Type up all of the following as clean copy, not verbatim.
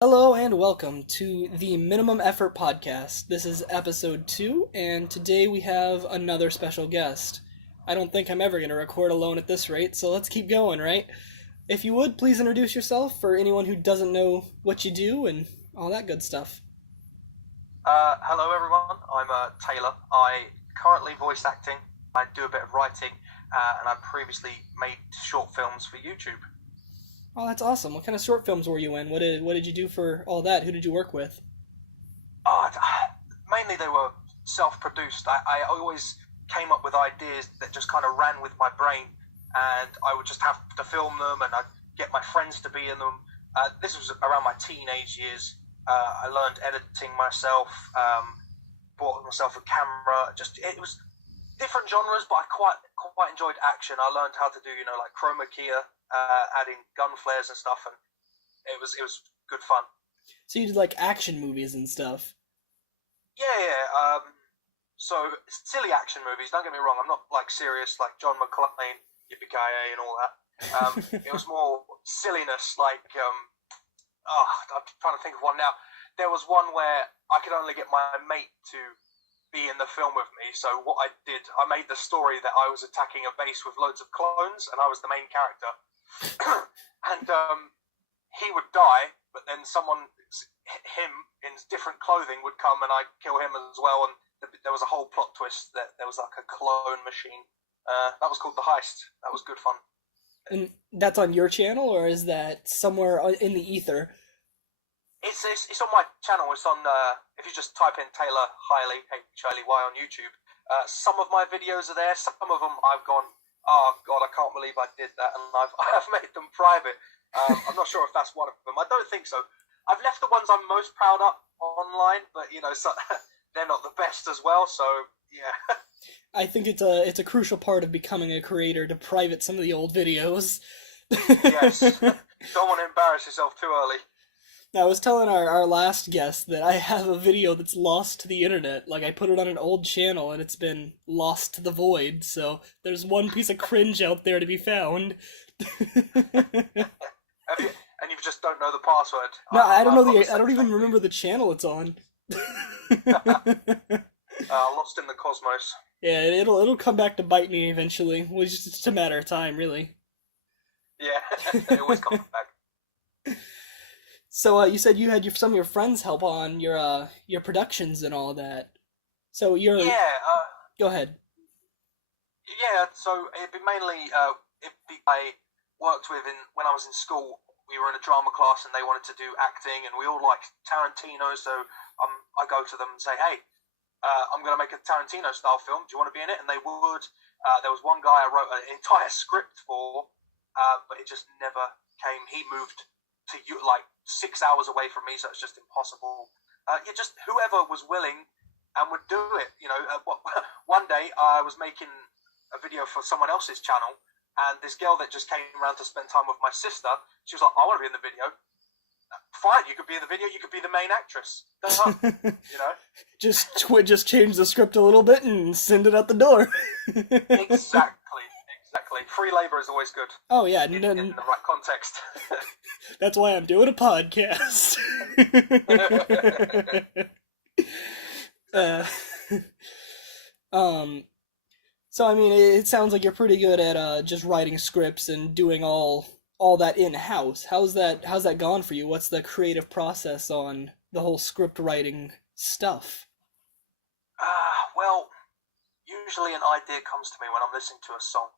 Hello and welcome to the Minimum Effort Podcast. This is episode 2, and today we have another special guest. I don't think I'm ever going to record alone at this rate, so let's keep going, right? If you would, please introduce yourself for anyone who doesn't know what you do and all that good stuff. Hello everyone, I'm Taylor. I currently voice acting, I do a bit of writing, and I previously made short films for YouTube. Oh, that's awesome. What kind of short films were you in? What did you do for all that? Who did you work with? Oh, mainly they were self-produced. I always came up with ideas that just kind of ran with my brain, and I would just have to film them, and I'd get my friends to be in them. This was around my teenage years. I learned editing myself, bought myself a camera. It was different genres, but I quite enjoyed action. I learned how to do like chroma key, adding gun flares and stuff, and it was good fun. So you did like action movies and stuff. Yeah, yeah. So silly action movies. Don't get me wrong. I'm not like serious like John McClane, Yippee and all that. It was more silliness. I'm trying to think of one now. There was one where I could only get my mate to be in the film with me. So what I did, I made the story that I was attacking a base with loads of clones, and I was the main character. and he would die, but then him in different clothing would come, and I'd kill him as well. And there was a whole plot twist that there was like a clone machine. That was called The Heist. That was good fun. And that's on your channel, or is that somewhere in the ether? It's on my channel. It's on if you just type in Taylor Hiley H-I-L-E-Y on YouTube. Some of my videos are there. Some of them I've gone, oh god, I can't believe I did that, and I've made them private. I'm not sure if that's one of them. I don't think so. I've left the ones I'm most proud of online, but so, they're not the best as well. So yeah. I think it's a crucial part of becoming a creator to private some of the old videos. Yes. Don't want to embarrass yourself too early. Now, I was telling our last guest that I have a video that's lost to the internet. Like, I put it on an old channel and it's been lost to the void, so there's one piece of cringe out there to be found. And you just don't know the password? No, I don't know I don't even remember the channel it's on. Lost in the cosmos. Yeah, it'll come back to bite me eventually. It's just a matter of time, really. Yeah, it always comes back. So you said you had some of your friends help on your productions and all that. So you're Yeah. Go ahead. Yeah. So it'd be mainly I worked with when I was in school. We were in a drama class and they wanted to do acting, and we all liked Tarantino. So I go to them and say, hey, I'm going to make a Tarantino style film. Do you want to be in it? And they would. There was one guy I wrote an entire script for, but it just never came. He moved to like 6 hours away from me, so it's just impossible. Just whoever was willing and would do it. One day I was making a video for someone else's channel, and this girl that just came around to spend time with my sister, she was like, I want to be in the video. Fine, you could be in the video, you could be the main actress. Just change the script a little bit and send it out the door. Exactly. Free labor is always good. Oh yeah, in the right context. That's why I'm doing a podcast. uh, so I mean, it sounds like you're pretty good at just writing scripts and doing all that in house. How's that gone for you? What's the creative process on the whole script writing stuff? Well, usually an idea comes to me when I'm listening to a song.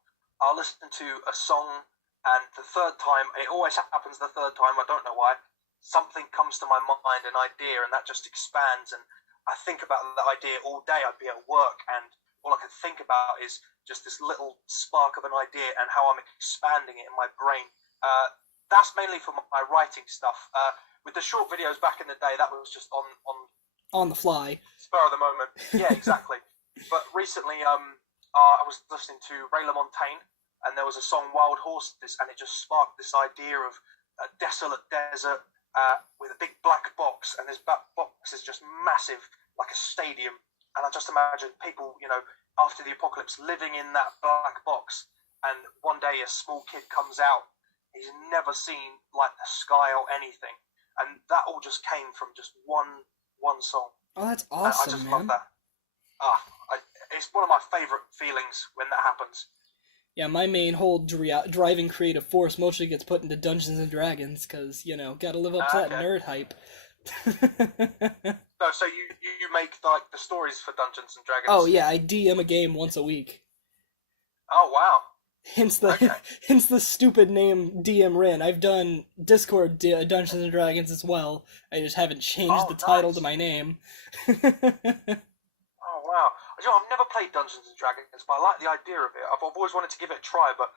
I'll listen to a song, and the third time, it always happens the third time, I don't know why, something comes to my mind, an idea, and that just expands, and I think about the idea all day. I'd be at work, and all I could think about is just this little spark of an idea and how I'm expanding it in my brain. That's mainly for my writing stuff. With the short videos back in the day, that was just on the fly, spur of the moment. Yeah, exactly. But recently, I was listening to Ray LaMontagne, and there was a song Wild Horses, and it just sparked this idea of a desolate desert with a big black box, and this box is just massive, like a stadium. And I just imagine people, after the apocalypse, living in that black box, and one day a small kid comes out, he's never seen like the sky or anything, and that all just came from just one song. Oh, that's I awesome, just man. love that. It's one of my favorite feelings when that happens. Yeah, my main whole driving creative force mostly gets put into Dungeons and Dragons, because, gotta live up to that Okay. nerd hype. No, so you make like the stories for Dungeons and Dragons. Oh, yeah, I DM a game once a week. Oh wow. Hence the Okay. hence the stupid name DM Rin. I've done Discord Dungeons and Dragons as well. I just haven't changed the title to my name. Oh wow. I've never played Dungeons and Dragons, but I like the idea of it. I've always wanted to give it a try, but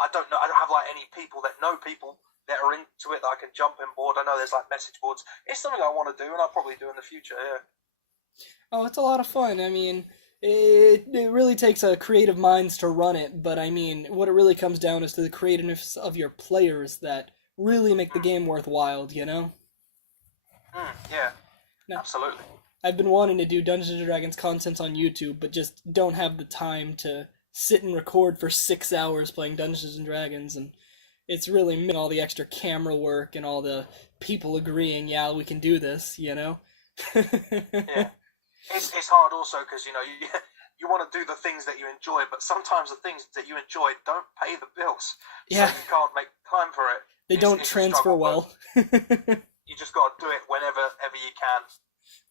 I don't know. I don't have like any people that know people that are into it that I can jump on board. I know there's like message boards. It's something I want to do, and I'll probably do in the future. Yeah. Oh, it's a lot of fun. I mean, it really takes a creative minds to run it, but I mean, what it really comes down is to the creativeness of your players that really make the game worthwhile. Yeah. Now, Absolutely. I've been wanting to do Dungeons and Dragons content on YouTube, but just don't have the time to sit and record for 6 hours playing Dungeons and Dragons, and it's really missing all the extra camera work and all the people agreeing, yeah, we can do this. Yeah. It's hard also because you want to do the things that you enjoy, but sometimes the things that you enjoy don't pay the bills. Yeah. So you can't make time for it. They don't it's transfer struggle, well. You just got to do it whenever you can.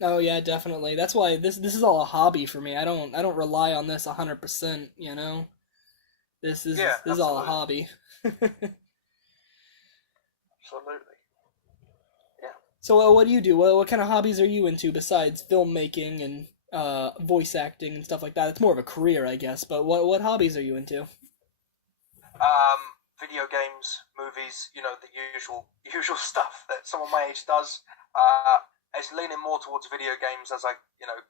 Oh yeah, definitely. That's why this is all a hobby for me. I don't rely on this 100%. This is all a hobby. Absolutely. Yeah. So what do you do? What kind of hobbies are you into besides filmmaking and voice acting and stuff like that? It's more of a career, I guess. But what hobbies are you into? Video games, movies, the usual stuff that someone my age does. It's leaning more towards video games as I,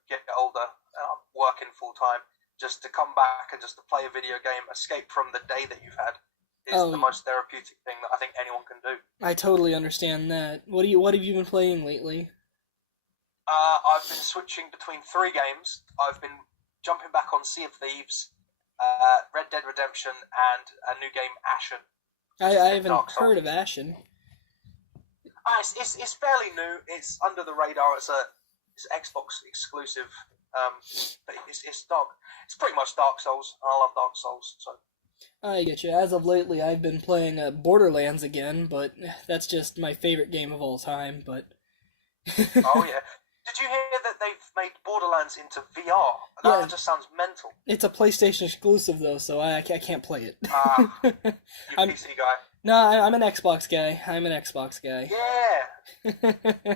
get older and I'm working full time. Just to come back and just to play a video game, escape from the day that you've had, is the most therapeutic thing that I think anyone can do. I totally understand that. What have you been playing lately? I've been switching between 3 games. I've been jumping back on Sea of Thieves, Red Dead Redemption, and a new game, Ashen. I haven't heard of Ashen. It's fairly new. It's under the radar. It's Xbox exclusive. But it's dark. It's pretty much Dark Souls. I love Dark Souls. So I get you. As of lately, I've been playing Borderlands again, but that's just my favorite game of all time. But oh yeah. Did you hear that they've made Borderlands into VR? That just sounds mental. It's a PlayStation exclusive, though, so I can't play it. You PC guy. No, I'm an Xbox guy. Yeah.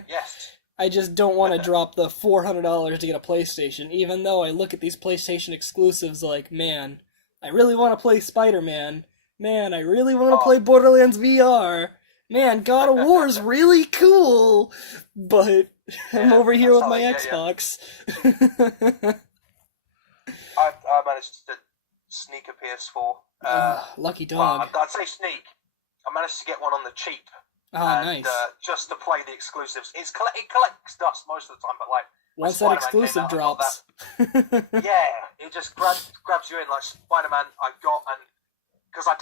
Yes. I just don't want to drop the $400 to get a PlayStation, even though I look at these PlayStation exclusives like, man, I really want to play Spider-Man. Man, I really want to play Borderlands VR. Man, God of War's really cool. But I'm over here with my Xbox. I managed to sneak a PS4. Lucky dog. Well, I'd say sneak. I managed to get one on the cheap. Nice. Just to play the exclusives. It collects dust most of the time, but like once that exclusive drops, yeah, it just grabs you in. Like Spider-Man, I got, and because I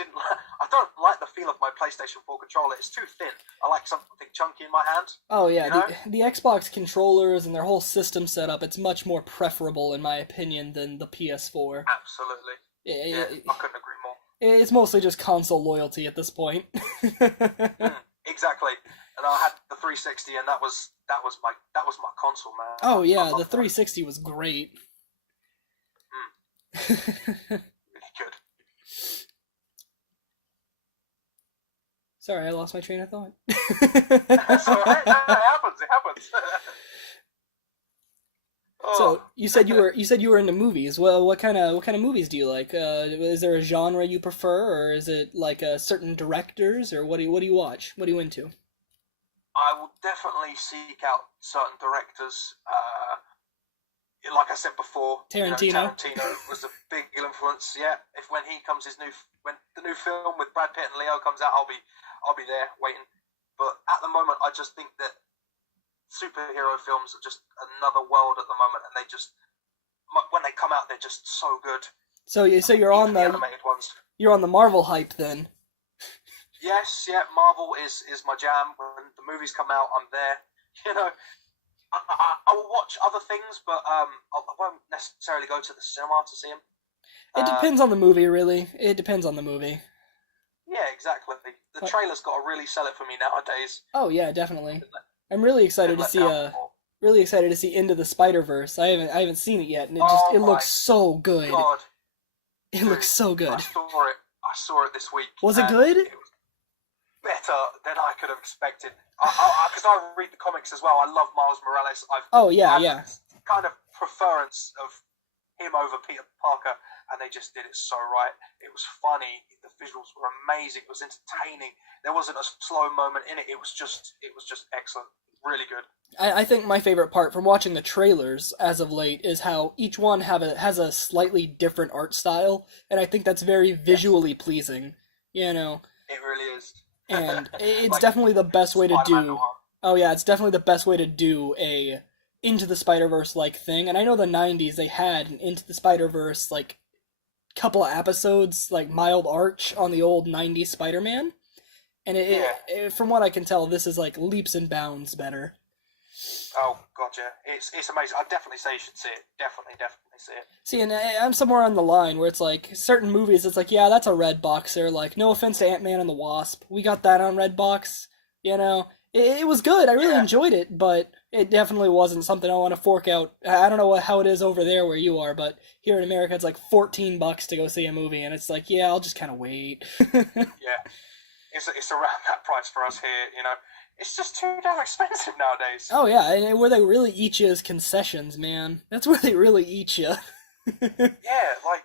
don't like the feel of my PlayStation 4 controller. It's too thin. I like something chunky in my hand. Oh yeah, the Xbox controllers and their whole system setup, it's much more preferable in my opinion than the PS4. Absolutely. Yeah, I couldn't agree more. It's mostly just console loyalty at this point. Exactly. And I had the 360, and that was my console, man. Oh yeah, the 360 was great. Really good. Sorry, I lost my train of thought. That's alright. It happens. So you said you were into movies. Well, what kind of movies do you like? Is there a genre you prefer, or is it like certain directors, or what do you watch? What are you into? I will definitely seek out certain directors. Like I said before, Tarantino. Tarantino was a big influence. Yeah, when the new film with Brad Pitt and Leo comes out, I'll be there waiting. But at the moment, I just think that superhero films are just another world at the moment, and when they come out, they're just so good. So you're on the animated ones. You're on the Marvel hype then. Yes, yeah, Marvel is my jam. When the movies come out, I'm there. You know, I will watch other things, but I won't necessarily go to the cinema to see them. It Uh, depends on the movie, really. It depends on the movie. yeah, exactly. The But, trailer's got to really sell it for me nowadays. oh yeah, definitely. I'm really excited Been to let see down before. really excited to see Into the Spider-Verse. I haven't seen it yet, and Oh it my looks so good. god, It looks dude! so I good. saw it. I saw it this week, Was it and good? it was better than I could have expected. Because I read the comics as well. I love Miles Morales. I've Oh yeah, had yeah. this kind of preference of him over Peter Parker, and they just did it so right. It was funny. The visuals were amazing. It was entertaining. There wasn't a slow moment in it. It was just excellent. Really good. I think my favorite part from watching the trailers as of late is how each one has a slightly different art style, and I think that's very Yes, visually pleasing. You know, it really is. and it's Like definitely the best way to Spider-Man do. noir. Oh yeah, it's definitely the best way to do a Into the Spider Verse like thing. And I know the '90s they had an Into the Spider Verse like couple of episodes like mild arch on the old '90s Spider Man, and Yeah. from what I can tell, this is like leaps and bounds better. Oh god, yeah. It's amazing. I'd definitely say you should see it. Definitely see it. See, and I'm somewhere on the line where it's like certain movies, it's like, yeah, that's a red boxer. Like, no offense to Ant Man and the Wasp, we got that on Redbox. You know, it was good. I really Yeah. enjoyed it, but it definitely wasn't something I want to fork out. I don't know how it is over there where you are, but here in America, it's like $14 to go see a movie, and it's like, yeah, I'll just kind of wait. Yeah. It's around that price for us here. It's just too damn expensive nowadays. Oh yeah, and where they really eat you is concessions, man. That's where they really eat you. Yeah, like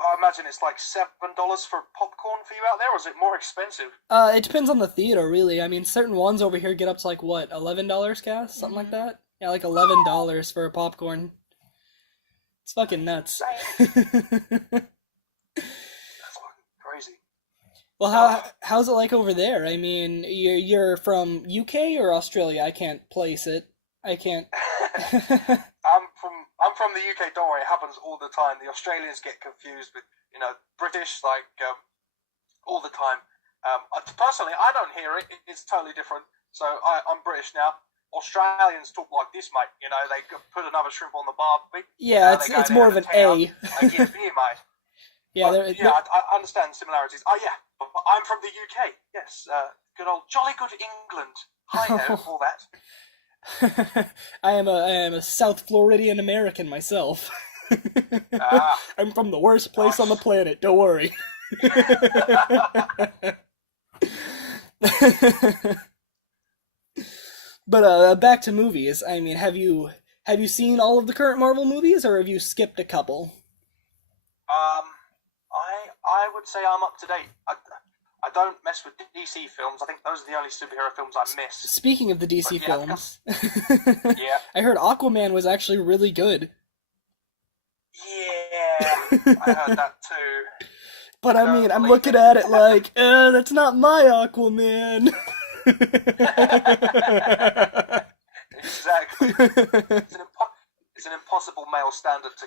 I imagine it's like $7 for popcorn for you out there, or is it more expensive? It depends on the theater, really. I mean, certain ones over here get up to like what, $11, Cass, something like that. Yeah, like $11 for a popcorn. It's fucking nuts. Insane. That's fucking crazy. Well, Uh, how's it like over there? I mean, you're from UK or Australia? I can't place it. I can't. I'm from the UK. Don't worry, it happens all the time. The Australians get confused with British all the time. Personally, I don't hear it. It's totally different. So I'm British now. Australians talk like this, mate. They put another shrimp on the barbie. Yeah, They go it's down more to of the an town. A. Yes, beer, mate. Yeah, But yeah, I understand similarities. Oh yeah, but I'm from the UK. Yes, good old jolly good England. Hi ho, all that. I am a South Floridian American myself. Ah, I'm from the worst place on the nice. planet. Don't worry. But back to movies. I mean, have you seen all of the current Marvel movies, or have you skipped a couple? Um, I would say I'm up to date. I don't mess with DC films. I think those are the only superhero films I miss. Speaking of the But DC yeah, films, yeah, I heard Aquaman was actually really good. yeah. I heard that too. But I I don't mean, I'm believe looking it. at it like, that's not my Aquaman. Exactly. It's an impossible male standard to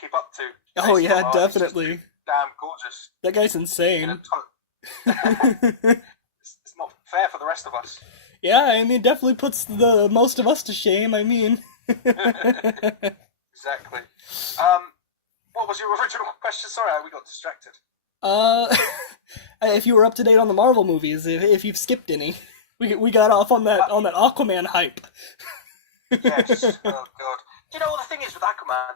keep up to. Oh Based yeah, on he's just definitely. damn gorgeous. That guy's In a insane. it's not fair for the rest of us. Yeah, I mean, definitely puts the most of us to shame. I mean, Exactly. Um, what was your original question? Sorry, we got distracted. uh, if you were up to date on the Marvel movies, if you've skipped any, we got off on that Uh, Aquaman hype. yes. Oh god. Do you know what the thing is with Aquaman?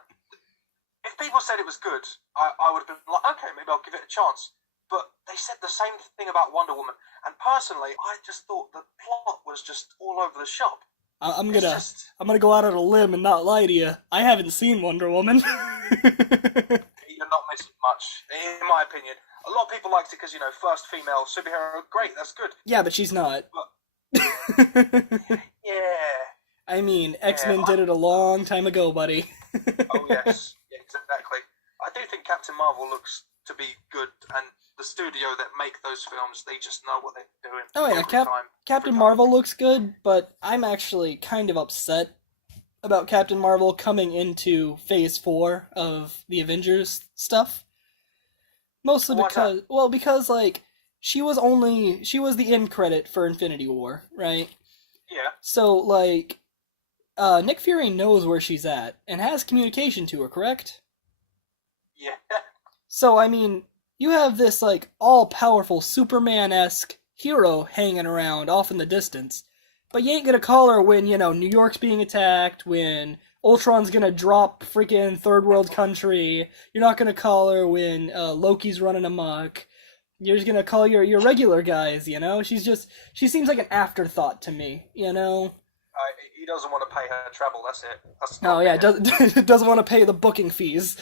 If people said it was good, I would have been like, okay, maybe I'll give it a chance. But they said the same thing about Wonder Woman, and personally, I just thought the plot was just all over the shop. I'm It's gonna just I'm gonna go out on a limb and not lie to you. I haven't seen Wonder Woman. you're not missing much, in my opinion. A lot of people liked it because first female superhero, great, that's good. Yeah, but she's not. But yeah, I mean, yeah. X-Men did it a long time ago, buddy. Oh yes, yeah, exactly. I do think Captain Marvel looks to be good, and the studio that make those films, they just know what they're doing Oh yeah, every time. Captain Every time. Marvel looks good, but I'm actually kind of upset about Captain Marvel coming into Phase 4 of the Avengers stuff. Mostly Why's that? because, like, she was the end credit for Infinity War, right? Yeah, So like, Nick Fury knows where she's at and has communication to her, correct? yeah. So I mean, you have this like all-powerful Superman-esque hero hanging around off in the distance, but you ain't gonna call her when New York's being attacked, when Ultron's gonna drop freaking third world country. You're not gonna call her when Loki's running amok. You're just gonna call your regular guys. She seems like an afterthought to me. He doesn't want to pay her travel. That's it. That's Oh stopping yeah, it. doesn't want to pay the booking fees.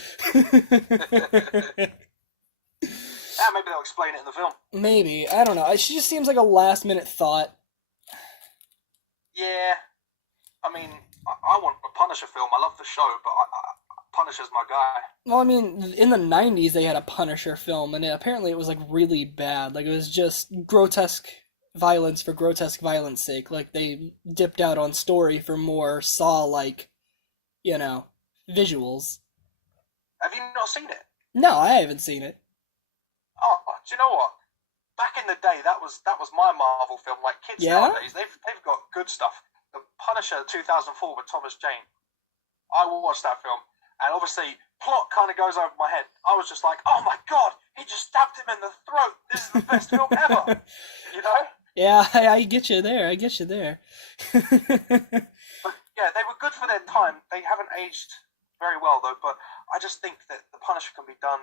Yeah, maybe they'll explain it in the film. Maybe, I don't know. She just seems like a last minute thought. Yeah, I mean, I want a Punisher film. I love the show, but Punisher's my guy. Well, I mean, in the '90s they had a Punisher film, and apparently it was like really bad. Like it was just grotesque violence for grotesque violence sake. Like they dipped out on story for more Saw-like, you know, visuals. Have you not seen it? No, I haven't seen it. Oh, do you know what? Back in the day, that was my Marvel film. Like kids Yeah? nowadays, they've got good stuff. The Punisher 2004 with Thomas Jane. I watched that film, and obviously plot kind of goes over my head. I was just like, oh my god, he just stabbed him in the throat. This is the best film ever. You know? Yeah, I get you there. I get you there. But yeah, they were good for their time. They haven't aged very well though. But I just think that the Punisher can be done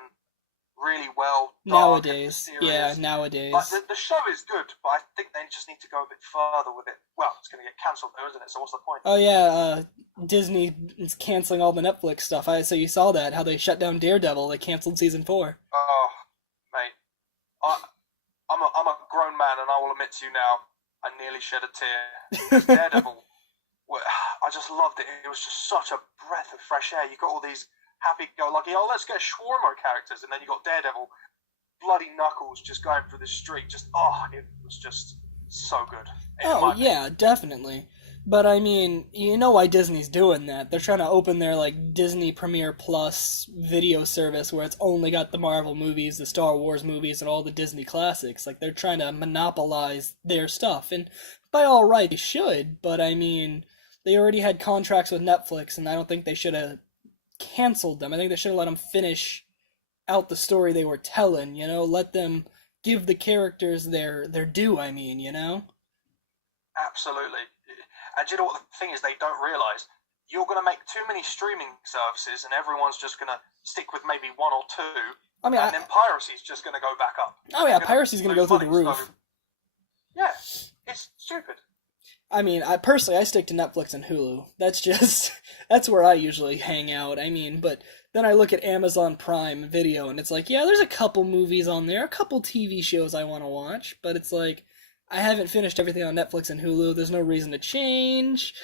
really well. Dark and Nowadays, mysterious. nowadays. Like the show is good, but I think they just need to go a bit further with it. Well, it's going to get cancelled though, isn't it? So what's the point? Oh yeah, Disney is canceling all the Netflix stuff. So you saw that how they shut down Daredevil? They canceled season 4. Oh, mate, I, I'm a grown man, and I will admit to you now, I nearly shed a tear because Daredevil. I just loved it. It was just such a breath of fresh air. You got all these happy-go-lucky, oh, let's get shawarma characters, and then you got Daredevil, bloody knuckles, just going through the street. It was just so good. Oh yeah, definitely. But I mean, you know why Disney's doing that? They're trying to open their like Disney Premiere Plus video service where it's only got the Marvel movies, the Star Wars movies, and all the Disney classics. Like they're trying to monopolize their stuff, and by all right, they should. But I mean, they already had contracts with Netflix, and I don't think they should have canceled them. I think they should have let them finish out the story they were telling. Let them give the characters their due. I mean. Absolutely. And do you know what the thing is? They don't realise you're going to make too many streaming services, and everyone's just going to stick with maybe one or two, I mean, and then piracy's just going to go back up. oh yeah, piracy's gonna go through the roof. So, yeah, it's stupid. I mean, I stick to Netflix and Hulu. That's where I usually hang out. I mean, but then I look at Amazon Prime Video, and it's like, yeah, there's a couple movies on there, a couple TV shows I want to watch, but it's like, I haven't finished everything on Netflix and Hulu. There's no reason to change.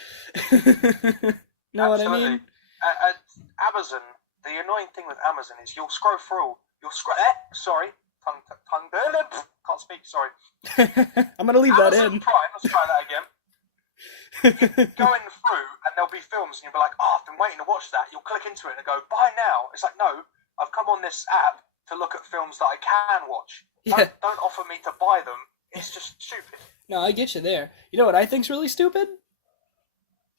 Know what I mean? At Amazon, the annoying thing with Amazon is you'll scroll through. Sorry, tongue. Can't speak. Sorry. I'm gonna leave that Amazon in. Prime. Let's try that again. Going through, and there'll be films, and you'll be like, "Oh, I've been waiting to watch that." You'll click into it and go, "Buy now." It's like, no, I've come on this app to look at films that I can watch. Yeah. Don't offer me to buy them. It's just stupid. No, I get you there. You know what I think's really stupid?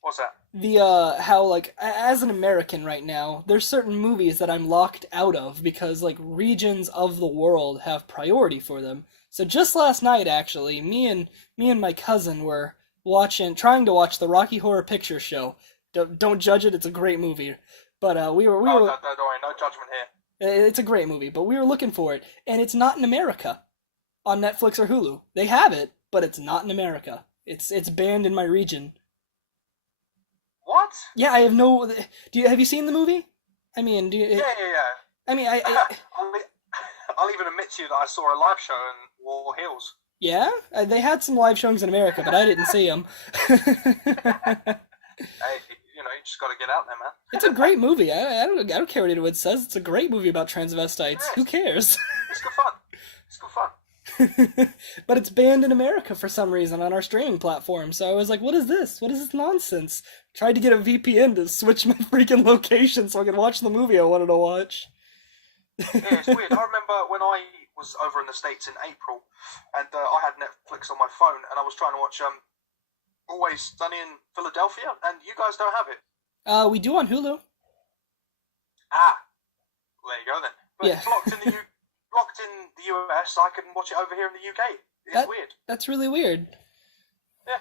What's that? How, like, as an American right now, there's certain movies that I'm locked out of because, like, regions of the world have priority for them. So just last night, actually, me and my cousin were trying to watch the Rocky Horror Picture Show. Don't judge it, it's a great movie. But, we were... Don't worry, no judgment here. It's a great movie, but we were looking for it, and it's not in America on Netflix or Hulu. They have it, but it's not in America. It's banned in my region. What? Yeah, I have no. Have you seen the movie? I mean, Yeah. I mean, I'll even admit to you that I saw a live show in War Hills. Yeah, they had some live showings in America, but I didn't see them. Hey, you just got to get out there, man. It's a great movie. I don't care what anyone says. It's a great movie about transvestites. Who cares? It's good fun. It's good fun. But it's banned in America for some reason on our streaming platform. So I was like, what is this? What is this nonsense? Tried to get a VPN to switch my freaking location so I could watch the movie I wanted to watch. Yeah, it's weird. I remember when was over in the States in April, and I had Netflix on my phone, and I was trying to watch Always Sunny in Philadelphia, and you guys don't have it. We do on Hulu. Ah, well, there you go then. But Yeah. blocked in the US, I can watch it over here in the UK. It's weird. That's really weird. Yeah.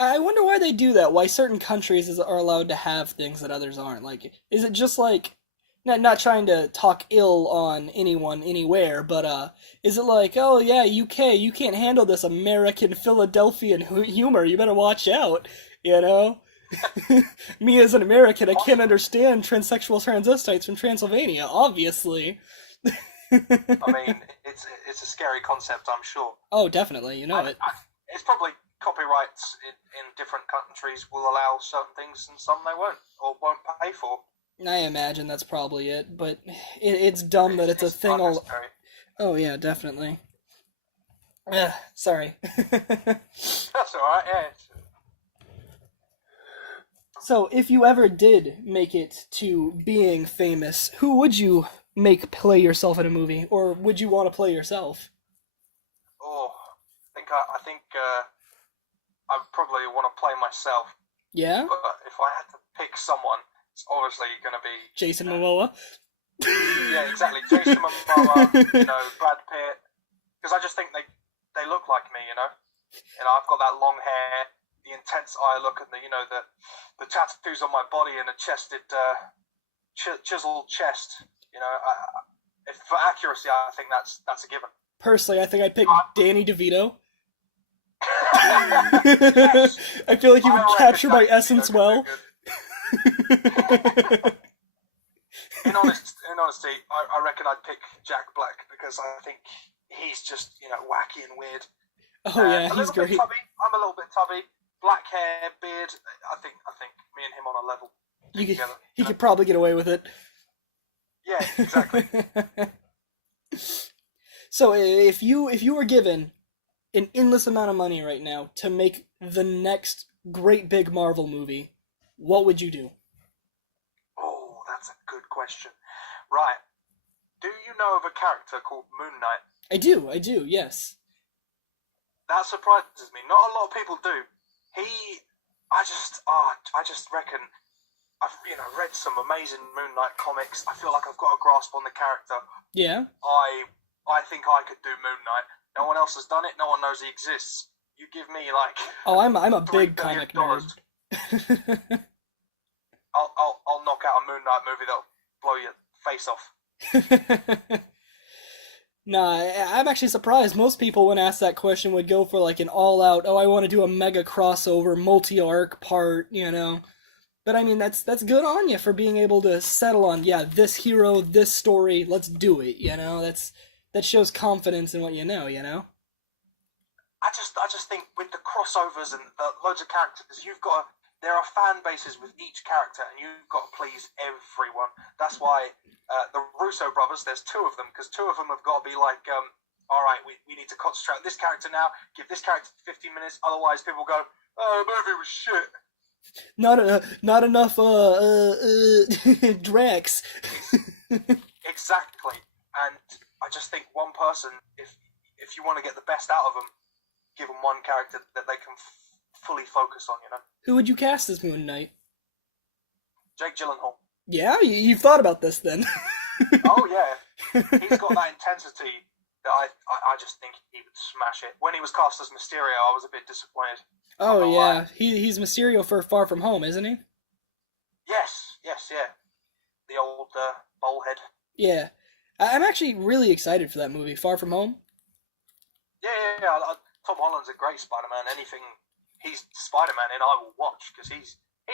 I wonder why they do that. Why certain countries are allowed to have things that others aren't. Like, is it just like, not trying to talk ill on anyone anywhere, but is it like, oh yeah, UK, you can't handle this American Philadelphian humor. You better watch out. You know. Me as an American, I can't understand transsexual transvestites from Transylvania. Obviously. I mean, it's a scary concept, I'm sure. Oh, definitely. You know it. It's probably copyrights in different countries will allow certain things and some they won't, or won't pay for. I imagine that's probably it, but it's dumb that it's a thing all... Oh, yeah, definitely. Sorry. That's alright, yeah. So, if you ever did make it to being famous, who would you make play yourself in a movie? Or would you want to play yourself? Oh, I think I probably want to play myself. Yeah? But if I had to pick someone, it's obviously going to be... Jason Momoa? Yeah, exactly. Jason Momoa, Brad Pitt. Because I just think they look like me, you know? I've got that long hair, the intense eye look, and the tattoos on my body and a chiseled chest. If for accuracy, I think that's a given. Personally, I think I'd pick Danny DeVito. Yes. I feel like he would capture my essence well. In honesty, I reckon I'd pick Jack Black because I think he's just wacky and weird. Oh yeah, he's great. Bit tubby. I'm a little bit tubby. Black hair, beard. I think me and him on a level. He could probably get away with it. Yeah, exactly. So if you were given an endless amount of money right now to make the next great big Marvel movie, what would you do? Oh, that's a good question. Right. Do you know of a character called Moon Knight? I do, yes. That surprises me. Not a lot of people do. I just reckon I've read some amazing Moon Knight comics. I feel like I've got a grasp on the character. Yeah. I think I could do Moon Knight. No one else has done it. No one knows he exists. You give me like... Oh, I'm a big comic nerd. I'll knock out a Moon Knight movie that'll blow your face off. Nah, I'm actually surprised. Most people, when asked that question, would go for like an all-out, I want to do a mega crossover, multi-arc part, But I mean, that's good on you for being able to settle on, this hero, this story, let's do it, That shows confidence in what you know, I just think with the crossovers and loads of characters, there are fan bases with each character, and you've got to please everyone. That's why the Russo brothers, there's two of them, because two of them have got to be like, all right, we need to concentrate on this character now, give this character 15 minutes, otherwise people go, oh, the movie was shit. Not enough Drax. Exactly. And I just think one person, if you want to get the best out of them, give them one character that they can fully focus on, Who would you cast as Moon Knight? Jake Gyllenhaal. Yeah, you've thought about this then. Oh yeah, he's got that intensity that I just think he would smash it. When he was cast as Mysterio, I was a bit disappointed. Oh yeah, he's Mysterio for Far From Home, isn't he? Yes, yeah. The old bowl head. Yeah, I'm actually really excited for that movie, Far From Home. Yeah. Tom Holland's a great Spider-Man. Anything he's Spider-Man in, I will watch because he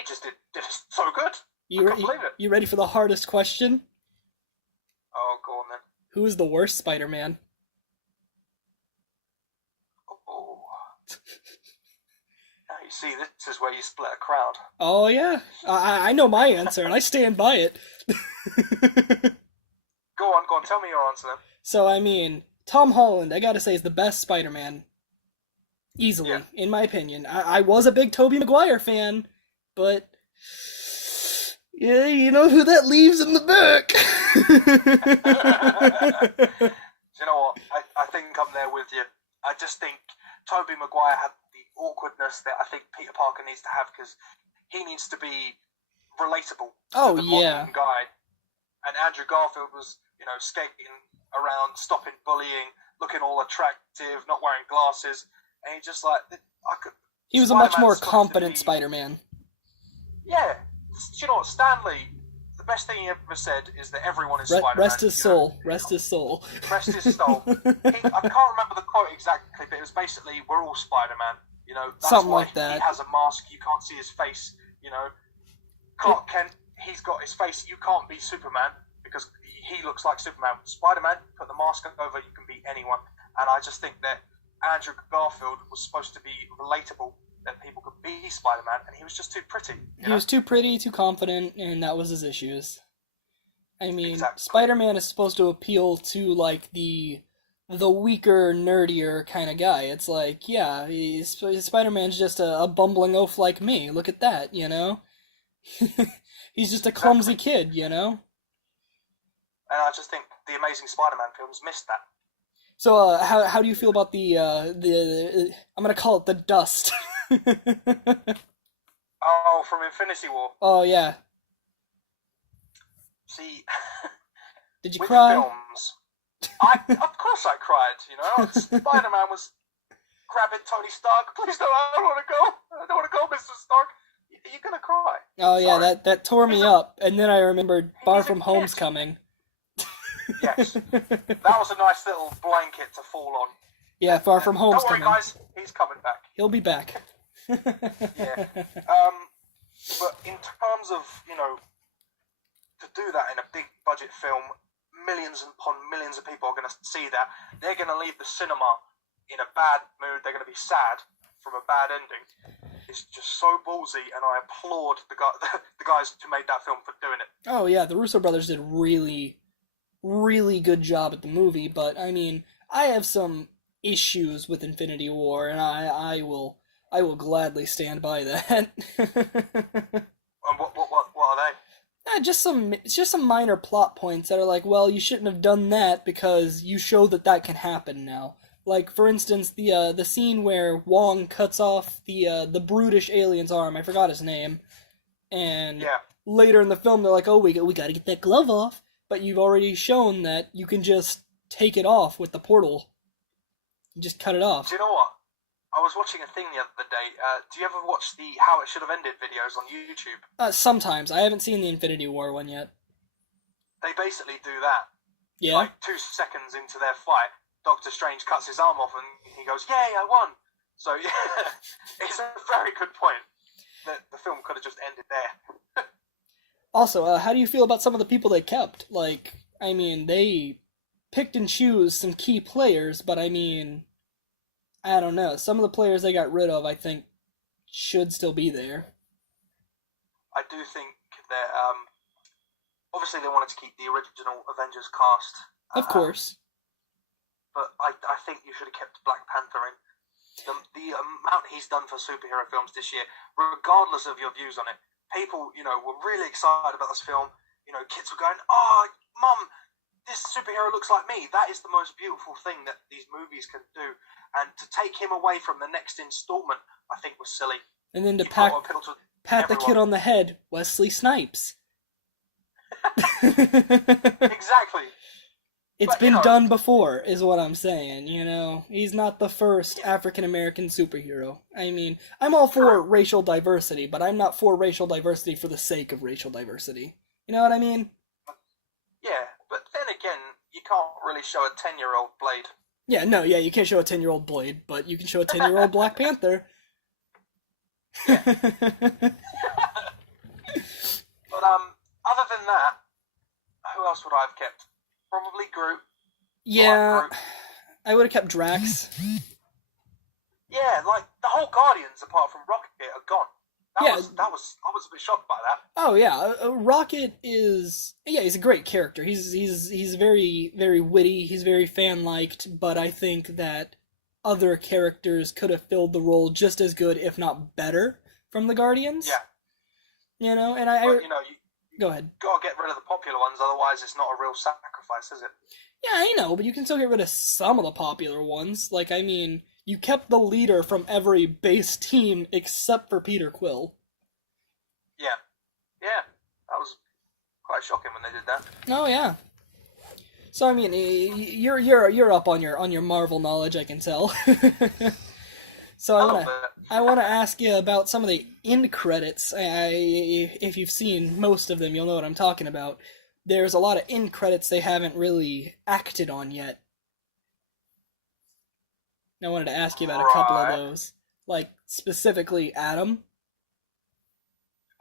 just did so good. I can't believe it. You ready for the hardest question? Oh, go on then. Who is the worst Spider-Man? Oh. Now you see, this is where you split a crowd. Oh yeah, I know my answer and I stand by it. Go on, tell me your answer then. So I mean, Tom Holland, I gotta say, is the best Spider-Man. Easily, Yeah. in my opinion. I was a big Tobey Maguire fan, but Yeah, you know who that leaves in the book. Do you know what? I think I'm there with you. I just think Tobey Maguire had the awkwardness that I think Peter Parker needs to have because he needs to be relatable to Oh the yeah. modern guy. And Andrew Garfield was, skating around, stopping bullying, looking all attractive, not wearing glasses, and he just like I could. He was a much Spider-Man's more supposed to confident be, Spider-Man. yeah. Do you know what, Stanley? The best thing he ever said is that everyone is Spider-Man. Rest his soul. Rest his soul. Rest his soul. I can't remember the quote exactly, but it was basically, "We're all Spider-Man." That's Something why like that. he has a mask. You can't see his face. Clark Kent, he's got his face. You can't be Superman because he looks like Superman. Spider-Man, put the mask over, you can be anyone. And I just think that Andrew Garfield was supposed to be relatable, that people could be Spider-Man, and he was just too pretty. He was too pretty, too confident, and that was his issues. I mean, Exactly. Spider-Man is supposed to appeal to, like, the weaker, nerdier kind of guy. It's like, yeah, Spider-Man's just a bumbling oaf like me. Look at that, you know? He's just a clumsy kid, you know? And I just think the Amazing Spider-Man films missed that. So, how do you feel about the I'm gonna call it the dust. Oh, from Infinity War. Oh, yeah. See, Did you with cry? films, of course I cried, Spider-Man was grabbing Tony Stark. Please don't, I don't want to go. I don't want to go, Mr. Stark. You're going to cry. Oh, yeah, Sorry. that tore me up. And then I remembered Far From Home's coming. Yes. That was a nice little blanket to fall on. Yeah, Far From Home's coming. Don't worry, guys. He's coming back. He'll be back. Yeah. But in terms of, to do that in a big budget film, millions upon millions of people are going to see that. They're going to leave the cinema in a bad mood. They're going to be sad from a bad ending. It's just so ballsy, and I applaud the guys who made that film for doing it. Oh yeah, the Russo brothers did really, really good job at the movie. But I mean, I have some issues with Infinity War, and I will gladly stand by that. And what are they? Just some minor plot points that are like, well, you shouldn't have done that because you show that can happen now. Like, for instance, the scene where Wong cuts off the brutish alien's arm. I forgot his name. And later in the film, they're like, oh, we gotta get that glove off. But you've already shown that you can just take it off with the portal. You just cut it off. Do you know what? I was watching a thing the other day. Do you ever watch the How It Should Have Ended videos on YouTube? Sometimes. I haven't seen the Infinity War one yet. They basically do that. Yeah? Like 2 seconds into their fight, Doctor Strange cuts his arm off and he goes, "Yay, I won!" So, yeah, it's a very good point. The film could have just ended there. Also, how do you feel about some of the people they kept? Like, I mean, they picked and chose some key players, but I mean, I don't know. Some of the players they got rid of, I think, should still be there. I do think that, obviously they wanted to keep the original Avengers cast. Of course. But I think you should have kept Black Panther in. The amount he's done for superhero films this year, regardless of your views on it, people, were really excited about this film. Kids were going, "Oh, Mum, this superhero looks like me." That is the most beautiful thing that these movies can do. And to take him away from the next installment, I think was silly. And then to pat the kid on the head, Wesley Snipes. Exactly. It's been done before, is what I'm saying, He's not the first African-American superhero. I mean, I'm all for racial diversity, but I'm not for racial diversity for the sake of racial diversity. You know what I mean? Yeah, but then again, you can't really show a 10-year-old Blade. Yeah, you can't show a 10-year-old Blade, but you can show a 10-year-old Black Panther. Yeah. But, other than that, who else would I have kept? Probably Groot. Yeah, I would have kept Drax. Yeah, like the whole Guardians, apart from Rocket, are gone. I was a bit shocked by that. Oh yeah, Rocket is he's a great character. He's very very witty. He's very fan liked, but I think that other characters could have filled the role just as good, if not better, from the Guardians. Yeah. And Go ahead. Gotta get rid of the popular ones, otherwise it's not a real sacrifice, is it? Yeah, I know, but you can still get rid of some of the popular ones. Like, I mean, you kept the leader from every base team except for Peter Quill. Yeah. Yeah. That was quite shocking when they did that. Oh yeah. So I mean, you're up on your Marvel knowledge, I can tell. So A little bit. I wanna ask you about some of the end credits. If you've seen most of them, you'll know what I'm talking about. There's a lot of end credits they haven't really acted on yet. And I wanted to ask you about a couple of Right. those, like specifically Adam.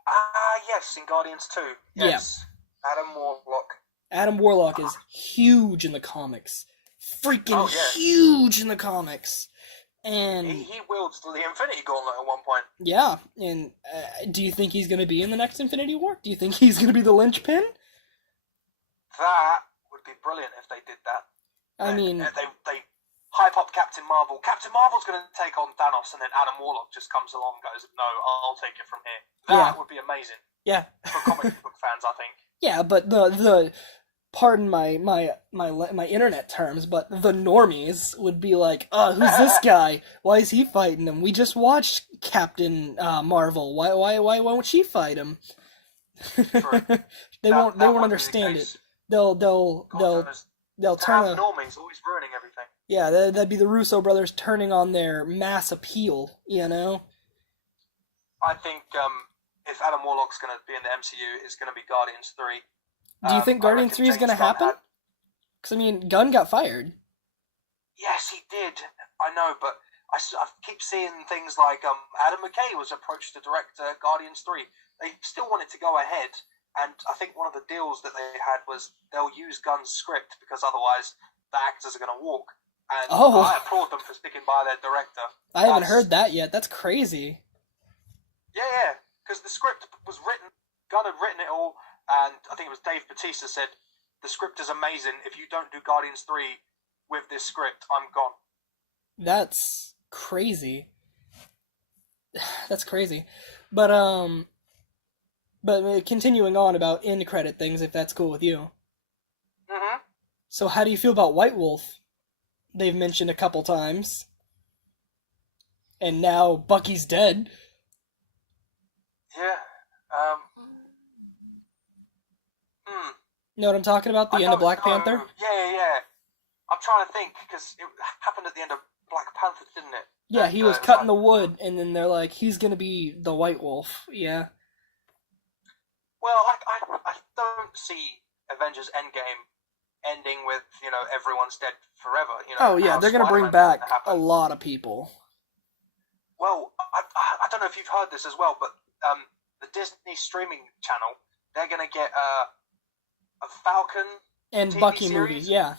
Ah, yes, in Guardians 2. Yeah, Yes. Adam Warlock. Adam Warlock is huge in the comics, freaking Oh, yeah. huge in the comics, He, and he wields the Infinity Gauntlet at one point. yeah, and do you think he's going to be in the next Infinity War? Do you think he's going to be the linchpin? That would be brilliant if they did that. I mean, They hype up Captain Marvel. Captain Marvel's going to take on Thanos, and then Adam Warlock just comes along and goes, "No, I'll take it from here." That would be amazing yeah, for comic book fans, I think. yeah, but the pardon my internet terms, but the normies would be like, who's this guy? Why is he fighting him? We just watched Captain Marvel. Why won't she fight him? True. They That won't would be understand the it. case. They'll God, they'll to turn have a normies always ruining everything. yeah, that'd be the Russo brothers turning on their mass appeal, you know? I think if Adam Warlock's going to be in the MCU, it's going to be Guardians 3. Do you think I Guardians reckon 3 is James gonna Gunn happen? had- Because, I mean, Gunn got fired. Yes, he did. I know, but I keep seeing things like Adam McKay was approached to direct Guardians 3. They still wanted to go ahead, and I think one of the deals that they had was they'll use Gunn's script because otherwise the actors are going to walk. And Oh. I applaud them for sticking by their director. I haven't That's- heard that yet. That's crazy. Yeah, because the script was written, Gunn had written it all, and I think it was Dave Bautista said, the script is amazing. If you don't do Guardians 3 with this script, I'm gone. That's crazy. That's crazy. But continuing on about end credit things, if that's cool with you. Mm-hmm. So how do you feel about White Wolf? They've mentioned a couple times. And now Bucky's dead. Yeah. You know what I'm talking about? The I end of don't Black know. Panther? Yeah. I'm trying to think, because it happened at the end of Black Panther, didn't it? Yeah, And, he was it cutting the like- wood, and then they're like, he's gonna be the White Wolf. Yeah. Well, I don't see Avengers Endgame ending with, everyone's dead forever. Oh yeah, how they're gonna bring Spider-Man back happened. a lot of people. Well, I don't know if you've heard this as well, but the Disney streaming channel, they're going to get a Falcon And TV Bucky series? movie, yeah.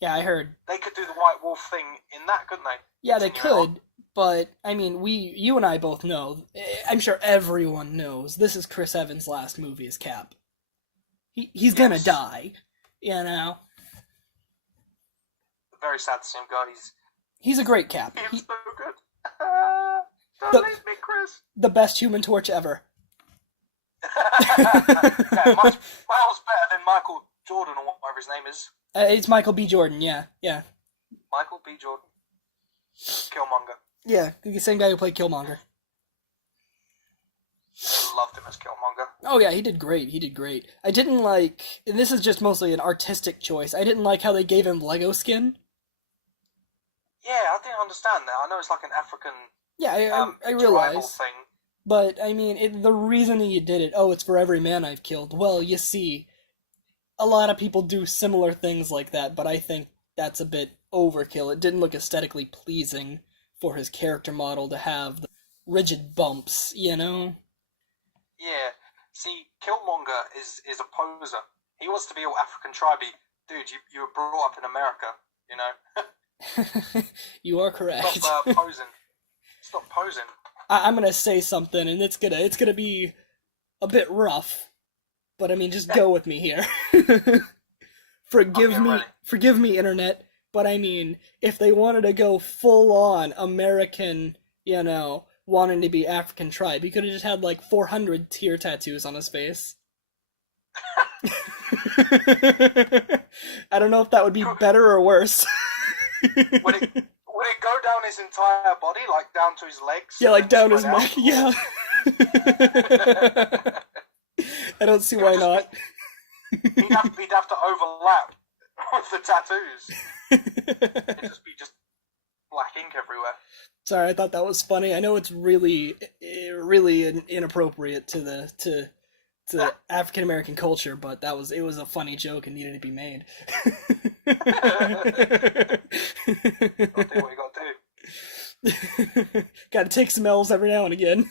Yeah, I heard. They could do the White Wolf thing in that, couldn't they? Yeah, they Continue it on. could, but I mean, you and I both know. I'm sure everyone knows this is Chris Evans' last movie as Cap. He's gonna Yes. die, you know. Very sad to see him go. He's a great Cap. He's so good. Don't The- leave me, Chris. The best Human Torch ever. Yeah, miles better than Michael Jordan or whatever his name is. It's Michael B. Jordan. Yeah. Michael B. Jordan. Killmonger. Yeah, the same guy who played Killmonger. Loved him as Killmonger. Oh yeah, he did great. I didn't like, and this is just mostly an artistic choice. I didn't like how they gave him Lego skin. Yeah, I didn't understand that. I know it's like an African Yeah, I tribal realize. thing. But, I mean, the reason you did it, it's for every man I've killed. Well, you see, a lot of people do similar things like that, but I think that's a bit overkill. It didn't look aesthetically pleasing for his character model to have the rigid bumps, you know? Yeah. See, Killmonger is a poser. He wants to be all African tribey. Dude, you were brought up in America, you know? You are correct. Stop posing. Stop posing. I'm gonna say something, and it's gonna be a bit rough, but I mean, just go with me here. Okay, Forgive me, internet. But I mean, if they wanted to go full on American, wanting to be African tribe, he could have just had like 400 tear tattoos on his face. I don't know if that would be better or worse. Would it go down his entire body, like down to his legs? Yeah, And like then down his spread out, neck. Yeah. I don't see it would why just not. he'd have to overlap with the tattoos. It'd just be just black ink everywhere. Sorry, I thought that was funny. I know it's really, really inappropriate to the African American culture, but it was a funny joke and needed to be made. Gotta do what you gotta do. Gotta take some L's every now and again.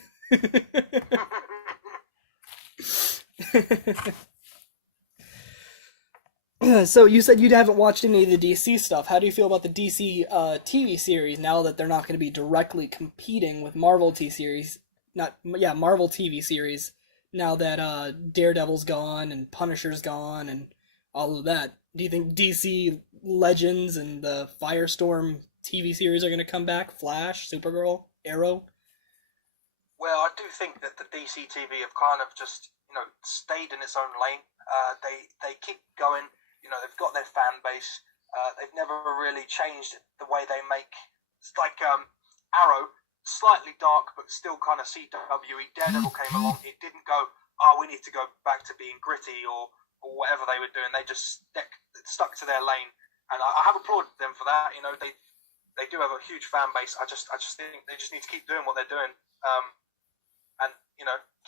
So you said you haven't watched any of the DC stuff. How do you feel about the DC TV series now that they're not going to be directly competing with Marvel T series? Marvel TV series. Now that Daredevil's gone and Punisher's gone and all of that, do you think DC Legends and the Firestorm TV series are going to come back? Flash, Supergirl, Arrow. Well, I do think that the DC TV have kind of just stayed in its own lane. They keep going. They've got their fan base. They've never really changed the way they make. It's like Arrow, slightly dark but still kind of CW-y. Daredevil came along. It didn't go, we need to go back to being gritty or whatever they were doing. They just stuck to their lane, and I have applauded them for that. They do have a huge fan base. I just think they just need to keep doing what they're doing, and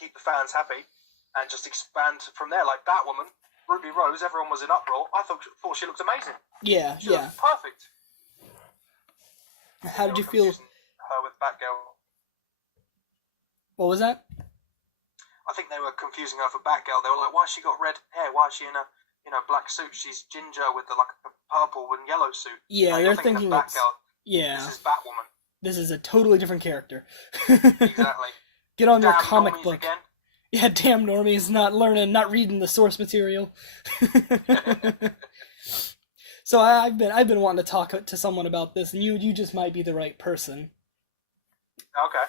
keep the fans happy, and just expand from there. Like Batwoman. Ruby Rose, everyone was in uproar. I thought she looked amazing. Yeah, she looked perfect. How did you feel? Her with Batgirl. What was that? I think they were confusing her for Batgirl. They were like, "Why has she got red hair? Why is she in a black suit? She's ginger with a purple and yellow suit." Yeah, they're thinking it's Batgirl. Yeah. This is Batwoman. This is a totally different character. Exactly. Get on your Damn comic normies book. Again. Yeah, damn normies, not reading the source material. So I've been wanting to talk to someone about this, and you just might be the right person. Okay.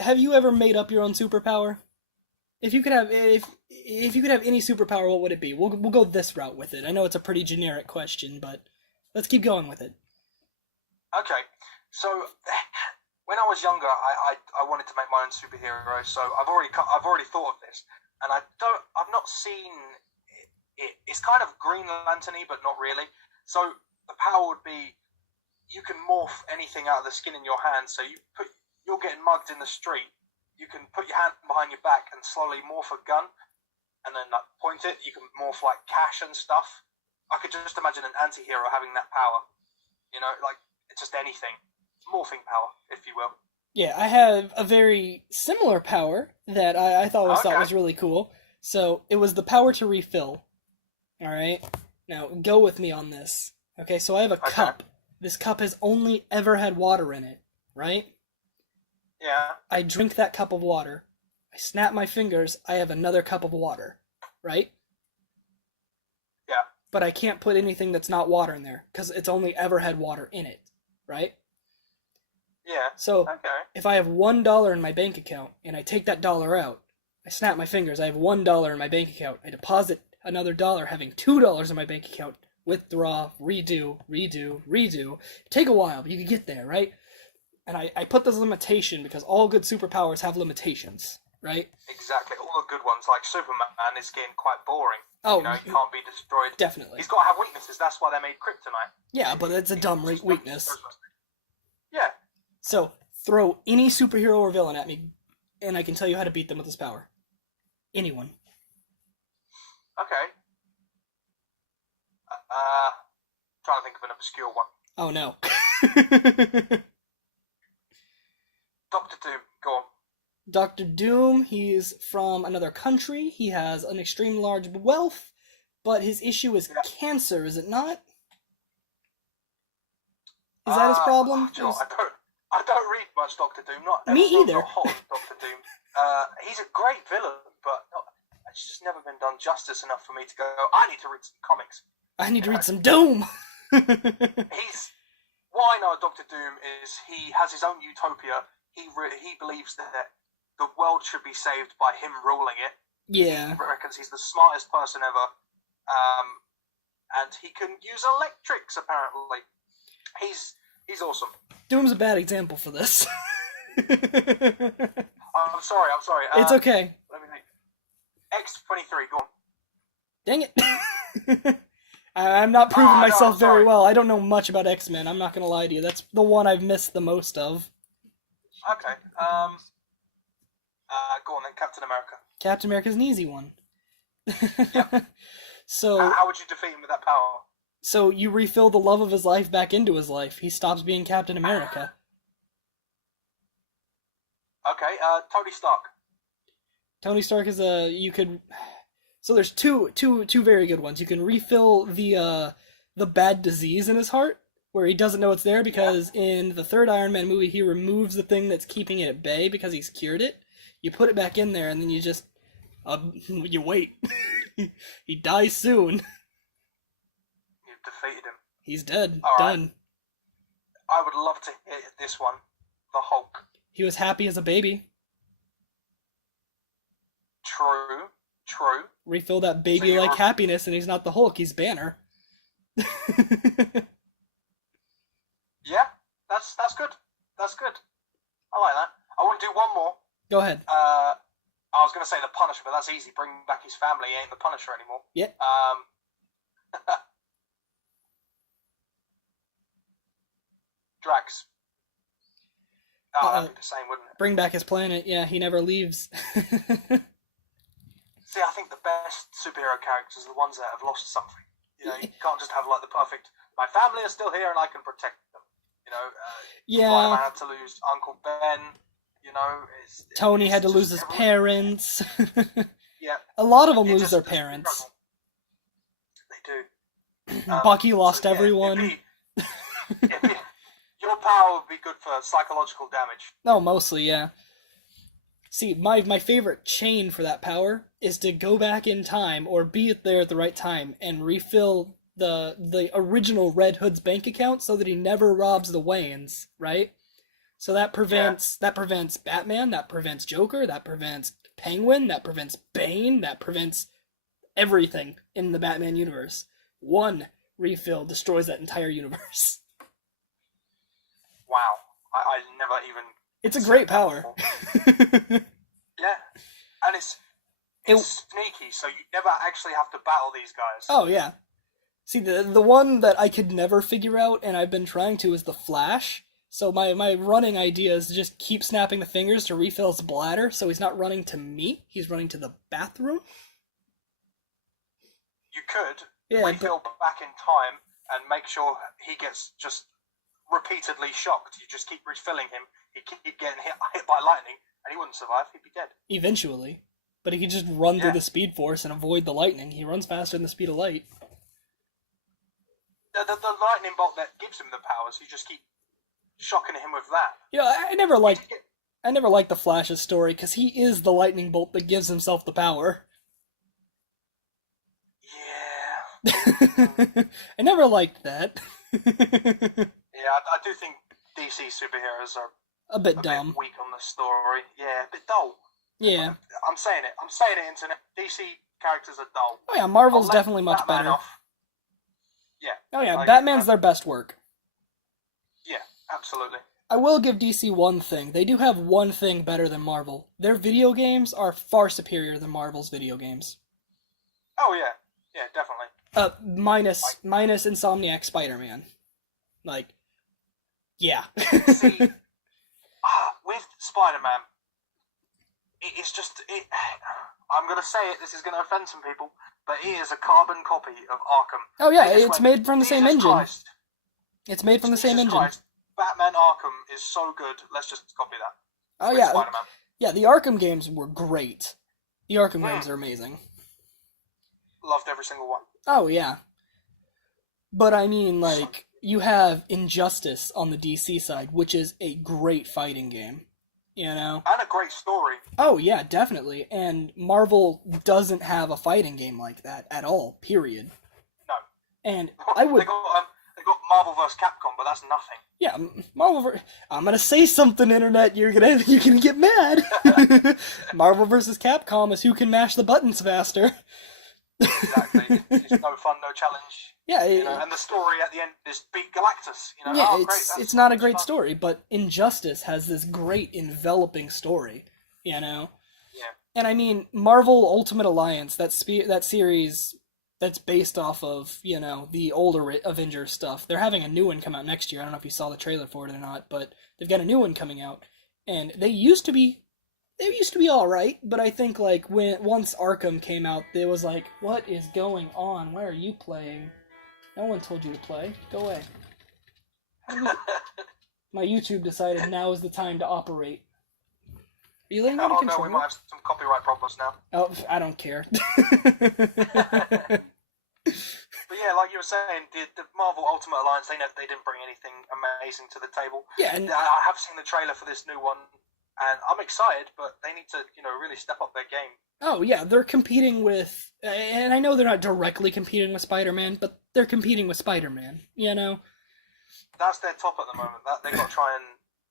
Have you ever made up your own superpower? If you could have any superpower, what would it be? We'll go this route with it. I know it's a pretty generic question, but let's keep going with it. Okay. So when I was younger, I wanted to make my own superhero. So I've already thought of this, and I've not seen it. It's kind of Green Lantern-y, but not really. So the power would be you can morph anything out of the skin in your hand. So you're getting mugged in the street. You can put your hand behind your back and slowly morph a gun, and then point it. You can morph like cash and stuff. I could just imagine an anti-hero having that power. It's just anything. Morphing power, if you will. Yeah, I have a very similar power that I thought was really cool. So it was the power to refill. All right, now go with me on this. Okay, so I have a cup. This cup has only ever had water in it, right? Yeah. I drink that cup of water. I snap my fingers. I have another cup of water, right? Yeah. But I can't put anything that's not water in there because it's only ever had water in it, right? Yeah. So if I have $1 in my bank account and I take that dollar out, I snap my fingers. I have $1 in my bank account. I deposit another dollar, having $2 in my bank account. Withdraw, redo. Take a while, but you can get there, right? And I put this limitation because all good superpowers have limitations, right? Exactly. All the good ones, like Superman, is getting quite boring. Oh, he can't be destroyed. Definitely. He's got to have weaknesses. That's why they made kryptonite. Yeah, but it's a dumb weakness. Yeah. So, throw any superhero or villain at me, and I can tell you how to beat them with this power. Anyone. Okay. Trying to think of an obscure one. Oh, no. Doctor Doom, go on. Doctor Doom, he's from another country. He has an extreme large wealth, but his issue is cancer, is it not? Is that his problem? I don't read much Doctor Doom. Me either. Not hot on Doctor Doom. He's a great villain, but it's just never been done justice enough for me to go, I need to read some comics. I need to read some Doom! What I know of Doctor Doom is he has his own utopia. He believes that the world should be saved by him ruling it. Yeah. He reckons he's the smartest person ever. And he can use electrics, apparently. He's awesome. Doom's a bad example for this. I'm sorry. It's okay. Let me think. X-23, go on. Dang it. I'm not proving myself very well. I don't know much about X-Men, I'm not gonna lie to you. That's the one I've missed the most of. Okay, go on then, Captain America. Captain America's an easy one. Yep. So, how would you defeat him with that power? So you refill the love of his life back into his life. He stops being Captain America. Okay, Tony Stark. Tony Stark is you could. So there's two very good ones. You can refill the bad disease in his heart, where he doesn't know it's there because in the third Iron Man movie he removes the thing that's keeping it at bay because he's cured it. You put it back in there and then you just you wait. He dies soon. You've defeated him. He's dead. All right. Done. I would love to hit this one. The Hulk. He was happy as a baby. True. Refill that baby-like happiness, and he's not the Hulk. He's Banner. Yeah, that's good. That's good. I like that. I want to do one more. Go ahead. I was going to say the Punisher, but that's easy. Bring back his family. He ain't the Punisher anymore. Yeah. Drax. Oh, that'd be the same, wouldn't it? Bring back his planet. Yeah, he never leaves. See, I think the best superhero characters are the ones that have lost something. You know, you can't just have like the perfect. My family are still here, and I can protect them. You know. Spider-Man had to lose Uncle Ben. You know, Tony had to lose his parents. Yeah. A lot of them lose their parents. They do. Bucky lost everyone. Your power would be good for psychological damage. No, mostly, yeah. See, my favorite chain for that power is to go back in time, or be there at the right time, and refill the original Red Hood's bank account so that he never robs the Waynes, right? So that prevents Batman, that prevents Joker, that prevents Penguin, that prevents Bane, that prevents everything in the Batman universe. One refill destroys that entire universe. Wow. I never even... It's a great power. Yeah. And it's sneaky, so you never actually have to battle these guys. Oh, yeah. See, the one that I could never figure out, and I've been trying to, is the Flash. So my running idea is to just keep snapping the fingers to refill his bladder, so he's not running to me, he's running to the bathroom. You could refill back in time and make sure he gets just repeatedly shocked. You just keep refilling him, he'd keep getting hit by lightning, and he wouldn't survive, he'd be dead. Eventually. But he could just run through the Speed Force and avoid the lightning. He runs faster than the speed of light. The lightning bolt that gives him the powers, you just keep shocking him with that. Yeah, I never liked the Flash's story, because he is the lightning bolt that gives himself the power. Yeah. I never liked that. Yeah, I do think DC superheroes are a bit dumb. Bit weak on the story. Yeah, a bit dull. Yeah. I'm saying it, internet. DC characters are dull. Oh yeah, Marvel's definitely much Batman better. Off. Yeah. Oh yeah, Batman's their best work. Yeah, absolutely. I will give DC one thing. They do have one thing better than Marvel. Their video games are far superior than Marvel's video games. Oh yeah. Yeah, definitely. Minus Insomniac Spider-Man. Like, yeah. See, with Spider-Man, it's just... I'm going to say it, this is going to offend some people, but it is a carbon copy of Arkham. Oh yeah, it's made from the same engine. Christ. It's made from the same engine. Christ. Batman Arkham is so good, let's just copy that. Oh yeah. Spider-Man. Yeah, the Arkham games were great. The Arkham games are amazing. Loved every single one. Oh yeah. But I mean, like, you have Injustice on the DC side, which is a great fighting game. You know? And a great story. Oh yeah, definitely. And Marvel doesn't have a fighting game like that at all, period. No. And I would... They got got Marvel vs. Capcom, but that's nothing. Yeah, I'm gonna say something, internet. You're gonna get mad. Marvel vs. Capcom is who can mash the buttons faster. Exactly. It's no fun, no challenge. Yeah, and the story at the end is beat Galactus. yeah, oh, great, it's not a great fun. story, but Injustice has this great enveloping story. Yeah. And I mean, Marvel Ultimate Alliance, that series that's based off of, the older Avengers stuff. They're having a new one come out next year. I don't know if you saw the trailer for it or not, but they've got a new one coming out. And they used to be all right, but I think like once Arkham came out, there was like, what is going on? Why are you playing? No one told you to play. Go away. My YouTube decided now is the time to operate. Are you letting me control? No, we might have some copyright problems now. Oh, I don't care. But yeah, like you were saying, the Marvel Ultimate Alliance, they didn't bring anything amazing to the table. Yeah, and I have seen the trailer for this new one, and I'm excited, but they need to, really step up their game. Oh yeah, they're competing with, and I know they're not directly competing with Spider-Man, but they're competing with Spider-Man. That's their top at the moment. They got to try and.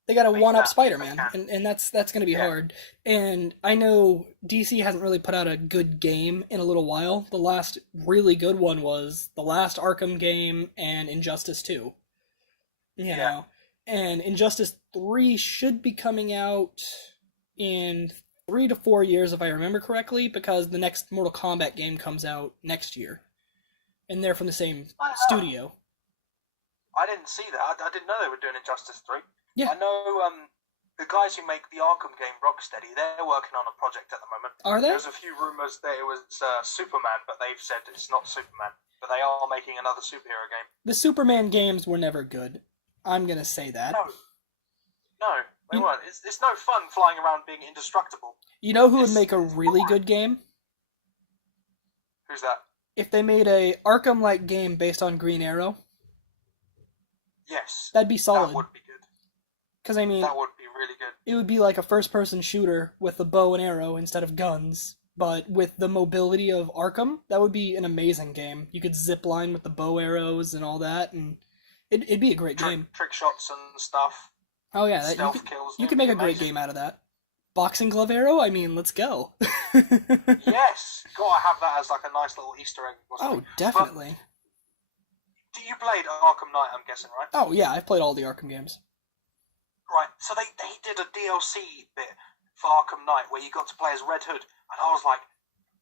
They got to one up Spider-Man, and that's going to be hard. And I know DC hasn't really put out a good game in a little while. The last really good one was the last Arkham game and Injustice 2. You know, and Injustice 3 should be coming out in 3 to 4 years, if I remember correctly, because the next Mortal Kombat game comes out next year, and they're from the same studio. I didn't see that. I didn't know they were doing Injustice 3. Yeah. I know the guys who make the Arkham game, Rocksteady, they're working on a project at the moment. Are they? There's a few rumours that it was Superman, but they've said it's not Superman. But they are making another superhero game. The Superman games were never good. I'm going to say that. No, they weren't. It's no fun flying around being indestructible. You know who would make a really good game? Who's that? If they made a Arkham-like game based on Green Arrow. Yes. That'd be solid. That would be good. Because, I mean, that would be really good. It would be like a first-person shooter with a bow and arrow instead of guns, but with the mobility of Arkham, that would be an amazing game. You could zip line with the bow arrows and all that, and it'd be a great game. Trick shots and stuff. Oh yeah, stealth kills. You could make a great game out of that. Boxing glove arrow? I mean, let's go. Yes, gotta have that as like a nice little Easter egg. Oh, definitely. But you played Arkham Knight, I'm guessing, right? Oh yeah, I've played all the Arkham games. Right, so they did a DLC bit for Arkham Knight where you got to play as Red Hood, and I was like,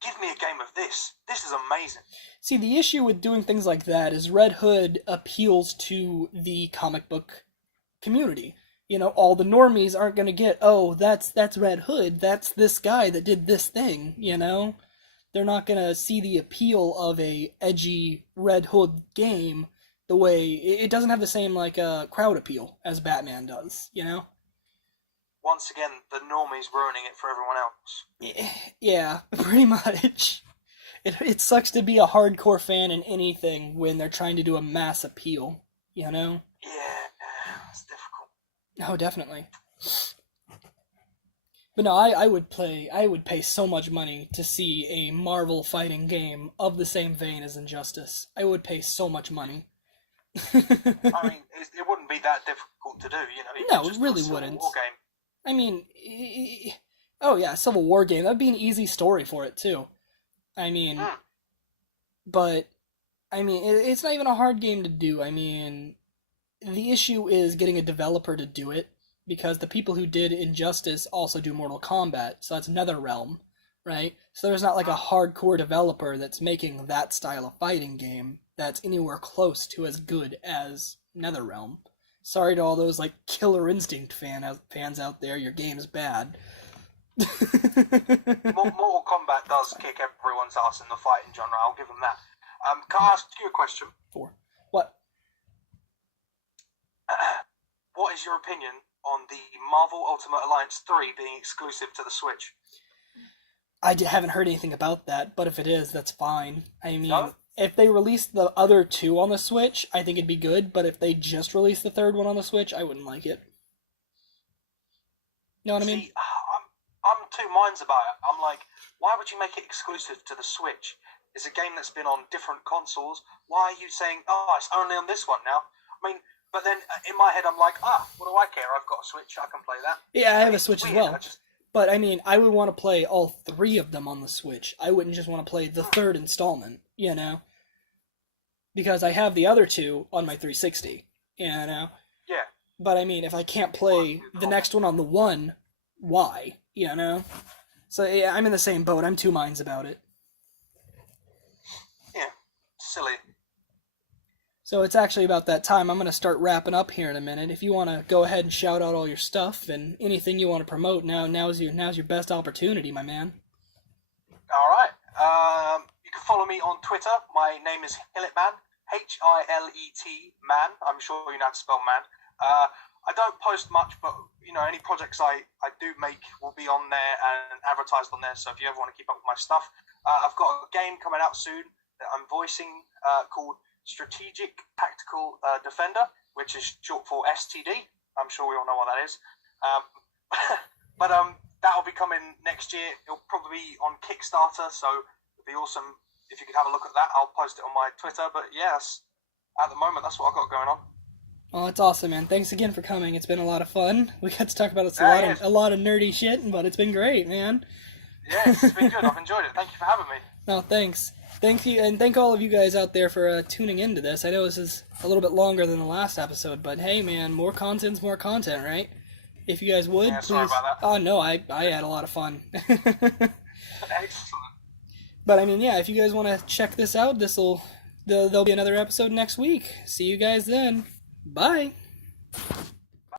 give me a game of this. This is amazing. See, the issue with doing things like that is Red Hood appeals to the comic book community. All the normies aren't going to get, oh, that's Red Hood, that's this guy that did this thing, They're not going to see the appeal of a edgy Red Hood game the way it doesn't have the same crowd appeal as Batman does, Once again, the normies ruining it for everyone else. Yeah, pretty much. It sucks to be a hardcore fan in anything when they're trying to do a mass appeal, Yeah, it's difficult. Oh, definitely. But no, I would pay so much money to see a Marvel fighting game of the same vein as Injustice. I would pay so much money. I mean, it wouldn't be that difficult to do, No, it really wouldn't. War game. I mean, oh yeah, Civil War game. That'd be an easy story for it too. I mean, but I mean, it's not even a hard game to do. I mean, the issue is getting a developer to do it, because the people who did Injustice also do Mortal Kombat, so that's NetherRealm, right? So there's not like a hardcore developer that's making that style of fighting game that's anywhere close to as good as NetherRealm. Sorry to all those Killer Instinct fans out there, your game's bad. Mortal Kombat does kick everyone's ass in the fighting genre, I'll give them that. Can I ask you a question? What? What is your opinion on the Marvel Ultimate Alliance 3 being exclusive to the Switch? I haven't heard anything about that, but if it is, that's fine. I mean, No? If they released the other two on the Switch, I think it'd be good, but if they just released the third one on the Switch, I wouldn't like it. You know what I mean? See, I'm two minds about it. I'm like, why would you make it exclusive to the Switch? It's a game that's been on different consoles. Why are you saying, oh, it's only on this one now? I mean, but then in my head I'm like, what do I care? I've got a Switch, I can play that. Yeah, I have a It's Switch as weird. well. But I mean, I would want to play all three of them on the Switch. I wouldn't just want to play the third installment, you know? Because I have the other two on my 360, you know? Yeah. But I mean, if I can't play the next one on the one, why? You know? So yeah, I'm in the same boat. I'm two minds about it. Yeah. Silly. So it's actually about that time. I'm going to start wrapping up here in a minute. If you want to go ahead and shout out all your stuff and anything you want to promote, now's your best opportunity, my man. All right. You can follow me on Twitter. My name is Hiletman. Hilet man. I'm sure you know how to spell man. I don't post much, but any projects I do make will be on there and advertised on there. So if you ever want to keep up with my stuff, I've got a game coming out soon that I'm voicing called Strategic Tactical Defender, which is short for STD. I'm sure we all know what that is. But that'll be coming next year. It'll probably be on Kickstarter, so it'd be awesome if you could have a look at that. I'll post it on my Twitter. But yes, at the moment, that's what I've got going on. Oh, that's awesome, man. Thanks again for coming. It's been a lot of fun. We got to talk about a lot of nerdy shit, but it's been great, man. Yeah, it's been good. I've enjoyed it. Thank you for having me. No, thanks. Thank you, and thank all of you guys out there for tuning into this. I know this is a little bit longer than the last episode, but hey, man, more content's more content, right? If you guys would, yeah, please. Sorry about that. Oh no, I had a lot of fun. Excellent. But I mean, yeah, if you guys want to check this out, there'll be another episode next week. See you guys then. Bye.